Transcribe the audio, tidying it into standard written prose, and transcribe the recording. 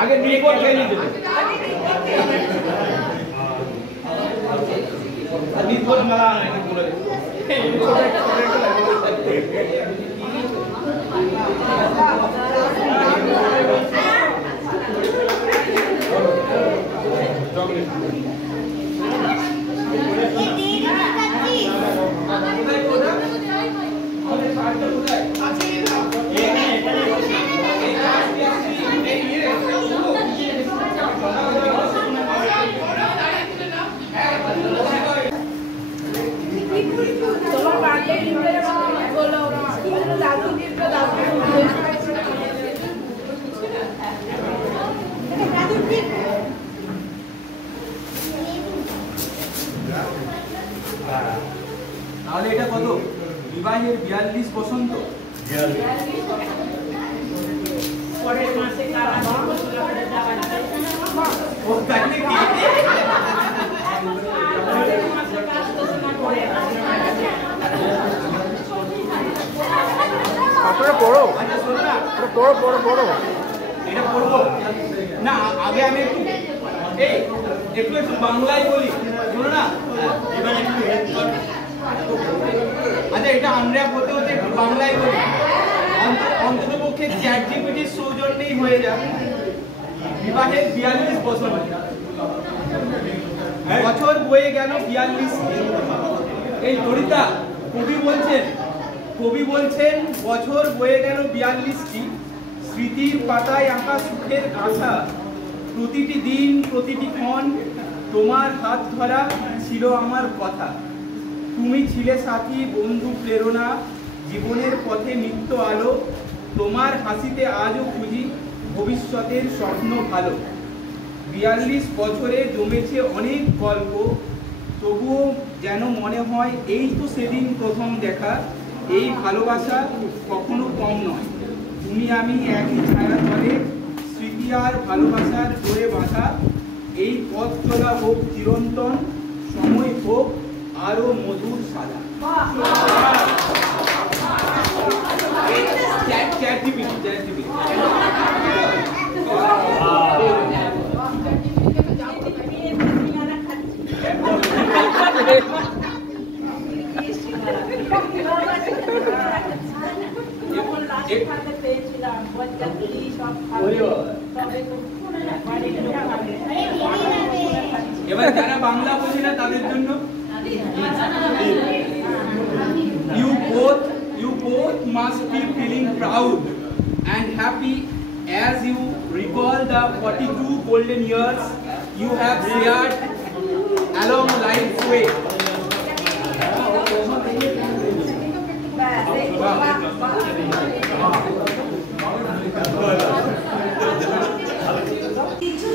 आगे रिपोर्ट कर लीजिए रिपोर्ट मला नाही बोलले তাহলে এটা কত বিবাহের 42 বসন্ত পরের মাসে কারা ও তাহলে কি আপনারা পড়ো আচ্ছা শোনো না পড়ো এটা পড়বো না আগে আমি একটু বাংলায় বলি শোনো না এবার একটু হেল্প করো আচ্ছা এটা আমরা বলতে বলতে বাংলায় বলি অন্ততপক্ষে চ্যাট জিপিটির সৌজন্যেই হয়ে যাবে বিবাহের 42 বছর বছর বয়ে গেল 42 এই ললিতা কবি বলছেন বছর বয়ে গেল 42টি স্মৃতির পাতায় আঁকা সুখের গাথা প্রতিটি দিন প্রতিটি ক্ষণ তোমার হাত ধরা ছিল আমার কথা তুমি ছিলে সাথী বন্ধু প্রেরণা জীবনের পথে নিত্য আলো তোমার হাসিতে আজও খুঁজি ভবিষ্যতের স্বপ্ন ভালো 42 বছরে জমেছে অনেক গল্প তবুও যেন মনে হয় এই তো সেদিন প্রথম দেখা এই ভালোবাসা কখনো কম নয় তুমি আমি একই ছায়া তলে স্মৃতি আর ভালোবাসার জোরে বাঁধা এই পথ চলা হোক চিরন্তন সময় হোক আরো মধুর সাদা এবার যারা বাংলা বোঝে না তাদের জন্য you both must be feeling proud and happy as you recall the 42 golden years you have shared along life's way. কিছু